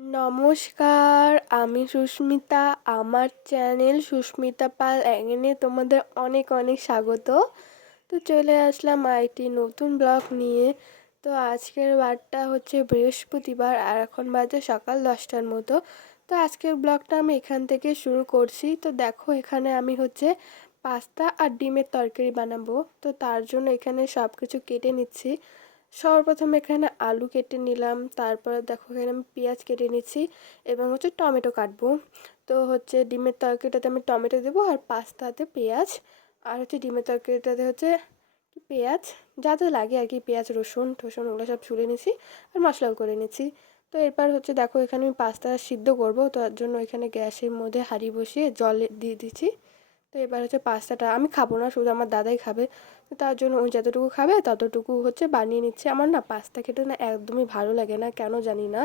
নমস্কার, আমি সুস্মিতা। আমার চ্যানেল সুস্মিতা পাল অ্যাঙ্গেনে তোমাদের অনেক অনেক স্বাগত। তো চলে আসলাম আরেকটি নতুন ব্লগ নিয়ে। তো আজকের বারটা হচ্ছে বৃহস্পতিবার আর এখন বাজে সকাল 10টার মতো। তো আজকের ব্লগটা আমি এখান থেকে শুরু করছি। তো দেখো, এখানে আমি হচ্ছে পাস্তা আর ডিমের তরকারি বানাবো। তো তার জন্য এখানে সব কিছু কেটে নিচ্ছি। সর্বপ্রথম এখানে আলু কেটে নিলাম, তারপরে দেখো এখানে আমি পেঁয়াজ কেটে নিচ্ছি এবং হচ্ছে টমেটো কাটবো। তো হচ্ছে ডিমের তরকারিটাতে আমি টমেটো দেবো আর পাস্তাতে পেঁয়াজ, আর হচ্ছে ডিমের তরকারিটাতে হচ্ছে পেঁয়াজ যা যা লাগে আর কি, পেঁয়াজ রসুন টসুন ওগুলো সব ছুলে নিছি আর মশলাও করে নিচ্ছি। তো এরপর হচ্ছে দেখো এখানে আমি পাস্তা সিদ্ধ করবো, তার জন্য এখানে গ্যাসের মধ্যে হাঁড়ি বসিয়ে জল দিয়ে দিচ্ছি। তো এবার হচ্ছে পাস্তাটা আমি খাবো না, শুধু আমার দাদাই খাবে। তো তার জন্য ওই যতটুকু খাবে ততটুকু হচ্ছে বানিয়ে নিচ্ছে। আমার না পাস্তা খেতে না একদমই ভালো লাগে না, কেন জানি না।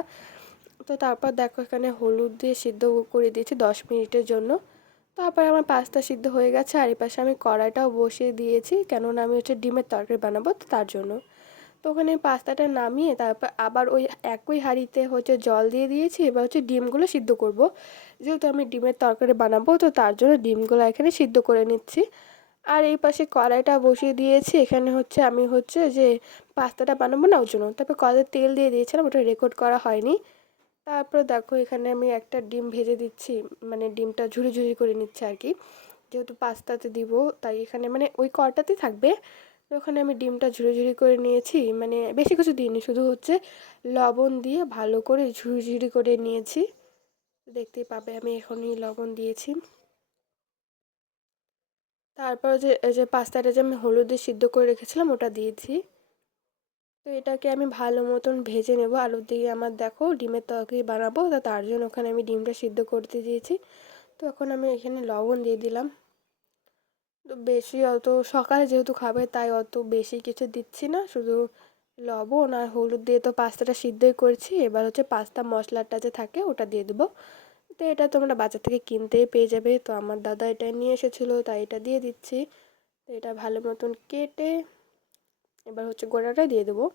তো তারপর দেখো এখানে হলুদ দিয়ে সিদ্ধ করে দিয়েছি 10 মিনিটের জন্য। তারপর আমার পাস্তা সিদ্ধ হয়ে গেছে আর এপাশে আমি কড়াইটাও বসিয়ে দিয়েছি, কেননা আমি হচ্ছে ডিমের তরকারি বানাবো, তো তার জন্য। তো ওখানে পাস্তাটা নামিয়ে তারপর আবার ওই একই হাঁড়িতে হচ্ছে জল দিয়ে দিয়েছি। এবার হচ্ছে ডিমগুলো সিদ্ধ করব, যেহেতু আমি ডিমের তরকারি বানাবো, তো তার জন্য ডিমগুলো এখানে সিদ্ধ করে নিচ্ছি। আর এই পাশে কড়াইটা বসিয়ে দিয়েছি, এখানে হচ্ছে আমি হচ্ছে যে পাস্তাটা বানাবো না ওর জন্য। তারপর কড়াইতে তেল দিয়ে দিয়েছিলাম, ওটা রেকর্ড করা হয়নি। তারপর দেখো এখানে আমি একটা ডিম ভেজে দিচ্ছি, মানে ডিমটা ঝুরি ঝুরি করে নিচ্ছে আর কি, যেহেতু পাস্তাতে দিব তাই এখানে মানে ওই কড়াটাতেই থাকবে। তো ওখানে আমি ডিমটা ঝুরি ঝুরি করে নিয়েছি, মানে বেশি কিছু দিইনি, শুধু হচ্ছে লবণ দিয়ে ভালো করে ঝুরি ঝুরি করে নিয়েছি। দেখতেই পাবে আমি এখনই লবণ দিয়েছি। তারপর যে এই যে পাস্তাটা যে আমি হলুদ দিয়ে সিদ্ধ করে রেখেছিলাম ওটা দিয়েছি। তো এটাকে আমি ভালো মতন ভেজে নেব। আলু দিয়ে আমার দেখো ডিমের তরকারি বানাবো, তো তার জন্য ওখানে আমি ডিমটা সিদ্ধ করতে দিয়েছি। তো এখন আমি এখানে লবণ দিয়ে দিলাম। তো বেশি অত সকালে যেহেতু খাবে তাই অত বেশি কিছু দিচ্ছি না, শুধু লবণ আর হলুদ দিয়ে তো পাস্তাটা সিদ্ধই করছি। এবার হচ্ছে পাস্তা মশলাটা যে থাকে ওটা দিয়ে দেবো। তো এটা তোমরা বাজার থেকে কিনতেই পেয়ে যাবে, তো আমার দাদা এটা নিয়ে এসেছিলো তাই এটা দিয়ে দিচ্ছি। তো এটা ভালো মতন কেটে এবার হচ্ছে গোড়াটা দিয়ে দেবো।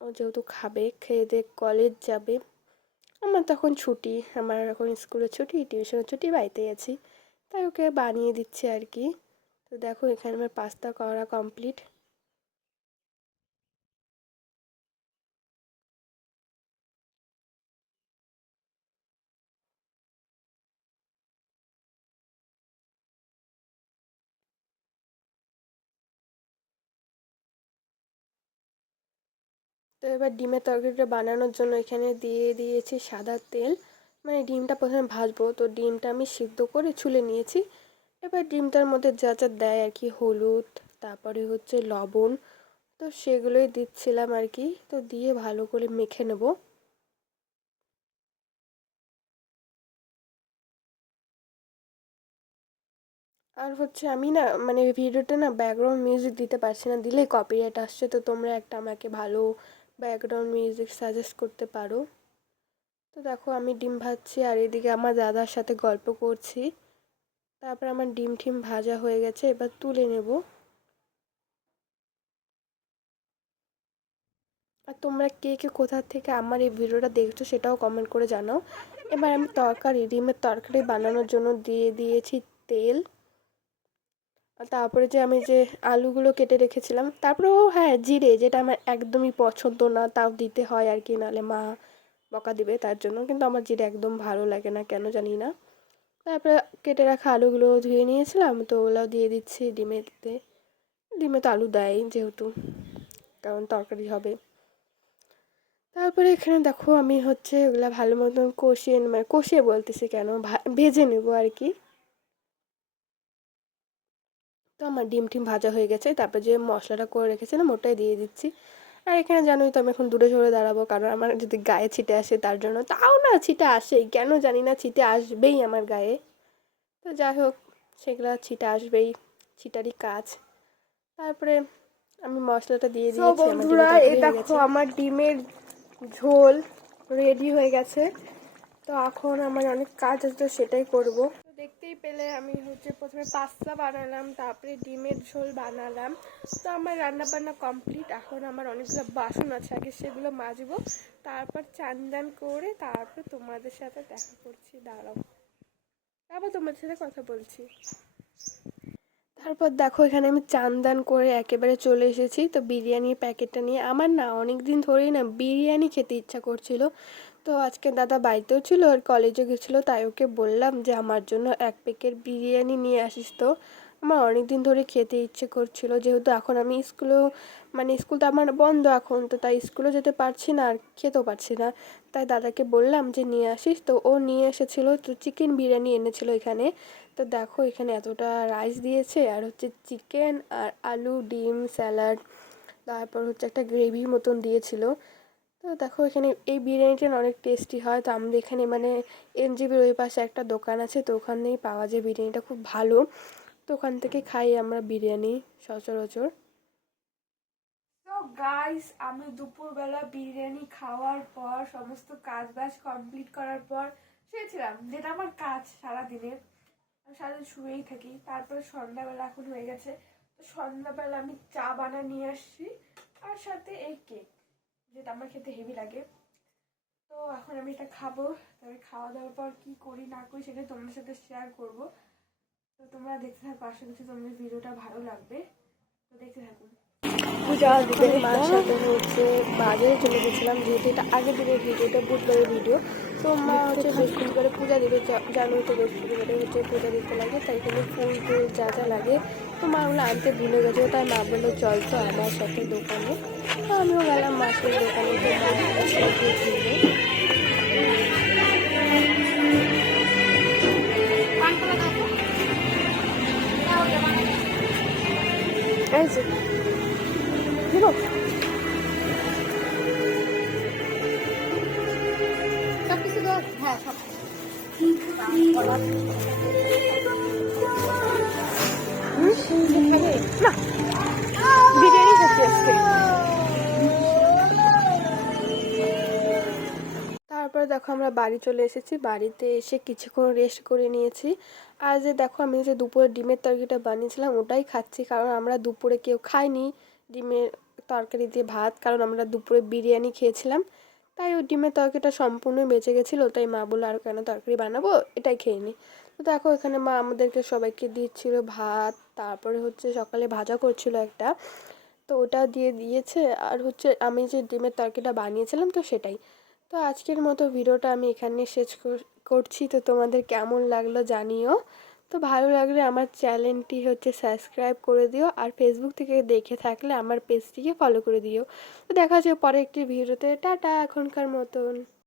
ও যেহেতু খাবে, খেয়ে দিয়ে কলেজ যাবে। আমার তখন ছুটি, আমার এখন স্কুলের ছুটি, টিউশনের ছুটি, বাড়িতেই আছি, তাই ওকে বানিয়ে দিচ্ছি আর কি। তো দেখো এখানে আমার পাস্তা করা কমপ্লিট। তো এবার ডিমের তরকারিটা বানানোর জন্য এখানে দিয়ে দিয়েছি সাদা তেল, মানে ডিমটা প্রথমে ভাজবো, তো ডিমটা আমি সিদ্ধ করে ছুলে নিয়েছি। এবার ডিমটার মধ্যে যা যা দেয় আর কি, হলুদ, তারপরে হচ্ছে লবণ, তো সেগুলোই দিচ্ছিলাম আর কি। তো দিয়ে ভালো করে মেখে নেব। আর হচ্ছে আমি না মানে ভিডিওতে না ব্যাকগ্রাউন্ড মিউজিক দিতে পারছি না, দিলেই কপিরাইট আসছে। তো তোমরা একটা আমাকে ভালো ব্যাকগ্রাউন্ড মিউজিক সাজেস্ট করতে পারো। তো দেখো আমি ডিম ভাজছি আর এদিকে আমার দাদার সাথে গল্প করছি। তারপর আমার ডিম ঠিম ভাজা হয়ে গেছে, এবার তুলে নেব। আর তোমরা কে কে কোথা থেকে আমার এই ভিডিওটা দেখছো সেটাও কমেন্ট করে জানাও। এবার আমি ডিমের তরকারি বানানোর জন্য দিয়ে দিয়েছি তেল। আর তারপরে যে আমি যে আলুগুলো কেটে রেখেছিলাম, তারপরে ও হ্যাঁ জিরে, যেটা আমার একদমই পছন্দ না, তাও দিতে হয় আর কি, নাহলে মা বকা দিবে, তার জন্য। কিন্তু আমার জিরে একদম ভালো লাগে না, কেন জানি না। তারপরে কেটে রাখা আলুগুলো ধুয়ে নিয়েছিলাম, তো ওগুলো দিয়ে দিচ্ছি ডিমেতে। ডিমে তো আলু দেয় যেহেতু, কারণ তরকারি হবে। তারপরে এখানে দেখো আমি হচ্ছে ওগুলা ভালো মতন কষিয়ে, মানে কষিয়ে বলতেছি কেন, ভেজে নেবো আর কি। তো আমার ডিম টিম ভাজা হয়ে গেছে, তারপর যে মশলাটা করে রেখেছিলাম ওটাই দিয়ে দিচ্ছি। আর এখানে জানোই তো আমি এখন দূরে সরে দাঁড়াবো, কারণ আমার যদি গায়ে ছিটে আসে তার জন্য। তাও না, ছিটে আসেই, কেন জানি না, ছিটে আসবেই আমার গায়ে। তো যাই হোক, সেগুলো ছিটে আসবেই, ছিটারই কাজ। তারপরে আমি মশলাটা দিয়ে দিয়েছি, আমার ডিমের বন্ধুরা, এই তরকারি হয়ে দেখো গেছে। আমার ডিমের ঝোল রেডি হয়ে গেছে। তো এখন আমার অনেক কাজ আছে, তো সেটাই করব। তো দেখতেই দেখতেই পেলে আমি প্রথমে পাস্তা বানালাম, তারপরে ডিমের ঝোল বানালাম। তো আমার রান্না বান্না কমপ্লিট। এখন আমার অনেকগুলো বাসন আছে, আগে সেগুলো মাজবো, তারপর চান টান করে তারপর তোমাদের সাথে দেখা করছি। দাঁড়াও, তারপর তোমাদের সাথে কথা বলছি। তারপর দেখো এখানে আমি চান দান করে একেবারে চলে এসেছি তো বিরিয়ানির প্যাকেটটা নিয়ে। আমার না অনেক দিন ধরেই না বিরিয়ানি খেতে ইচ্ছা করছিল। তো আজকে দাদা বাড়িতেও ছিল আর কলেজে গেছিলো, তাই ওকে বললাম যে আমার জন্য 1 প্যাকেট বিরিয়ানি নিয়ে আসিস। তো আমার অনেক দিন ধরে খেতে ইচ্ছে করছিল, যেহেতু এখন আমি স্কুলেও স্কুল তো আমার বন্ধ এখন, তো তাই স্কুলেও যেতে পারছি না আর খেতেও পারছি না। তাই দাদাকে বললাম যে নিয়ে আসিস, তো ও নিয়ে এসেছিলো। তো চিকেন বিরিয়ানি এনেছিলো এখানে। তো দেখো এখানে এতটা রাইস দিয়েছে, আর চিকেন আর আলু ডিম স্যালাড, তারপর একটা গ্রেভি মতন দিয়েছিল। তো দেখো এখানে এই বিরিয়ানিটা না অনেক টেস্টি হয়। তো আমাদের এখানে এনজিবির ওই পাশে একটা দোকান আছে, তো ওখানেই পাওয়া যায় বিরিয়ানিটা, খুব ভালো। তো ওখান থেকে খাই আমরা বিরিয়ানি সচরাচর। তো গাইস, আমি দুপুরবেলা বিরিয়ানি খাওয়ার পর সমস্ত কাজ বাজ কমপ্লিট করার পর শুয়েছিলাম, যেটা আমার কাজ সারাদিনের। আমি সারাদিন শুয়েই থাকি। তারপরে সন্ধ্যাবেলা এখন হয়ে গেছে, তো সন্ধ্যাবেলা আমি চা বানিয়ে নিয়ে আসছি, আর সাথে এই কেক, যেটা আমার খেতে হেভি লাগে। তো এখন আমি এটা খাবো। তবে খাওয়া দাওয়ার পর কি করি না করি সেটা তোমাদের সাথে শেয়ার করব। তো তোমরা দেখতে থাকো, আশা করছি তোমাদের ভিডিওটা ভালো লাগবে। তো দেখতে থাকুন। পূজা দিবে মার সাথে বাজারে চলে গেছিলাম, যেহেতু এটা আগের দিনের ভিডিও, এটা বুধবারের ভিডিও। তো মা বৃহস্পতিবারে পূজা দিবে, জানুয়ারি তো বৃহস্পতিবারে পূজা দিতে লাগে, তাই এখানে ফুল টুল যা যা লাগে তো মা ওগুলো আনতে ভুলে গেছে। তাই মা বললো চল তো আমার সাথে দোকানে। তো আমিও গেলাম মাসের দোকানে, তো মা কিনবে। এই যে দিব সবকিছু হ্যাঁ সব না বিরিয়ানি খাচ্ছি আজকে। তারপরে দেখো আমরা বাড়ি চলে এসেছি, বাড়িতে এসে কিছুক্ষণ রেস্ট করে নিয়েছি। আর যে দেখো আমি যে দুপুরে ডিমের তরকারিটা বানিয়েছিলাম ওটাই খাচ্ছি, কারণ আমরা দুপুরে কেউ খাইনি ডিমের তরকারি দিয়ে ভাত, কারণ আমরা দুপুরে বিরিয়ানি খেয়েছিলাম। তাই ওই ডিমের তরকারিটা সম্পূর্ণ বেঁচে গেছিলো, তাই মা বললো আর কেন তরকারি বানাবো, এটাই খেয়ে নিই। তো দেখো এখানে মা আমাদেরকে সবাইকে দিচ্ছিল ভাত, তারপরে সকালে ভাজা করছিল একটা, তো ওটা দিয়ে দিয়েছে। আর আমি যে ডিমের তরকারিটা বানিয়েছিলাম তো সেটাই। তো আজকের মতো ভিডিওটা আমি এখানে শেষ করছি। তো তোমাদের কেমন লাগলো জানিও। তো ভালো লাগলে আমার চ্যানেলটি সাবস্ক্রাইব করে দিও, আর ফেসবুক থেকে দেখে থাকলে আমার পেজটিকে ফলো করে দিও। তো দেখা হচ্ছে পরে একটি ভিডিওতে। টাটা এখনকার মতন।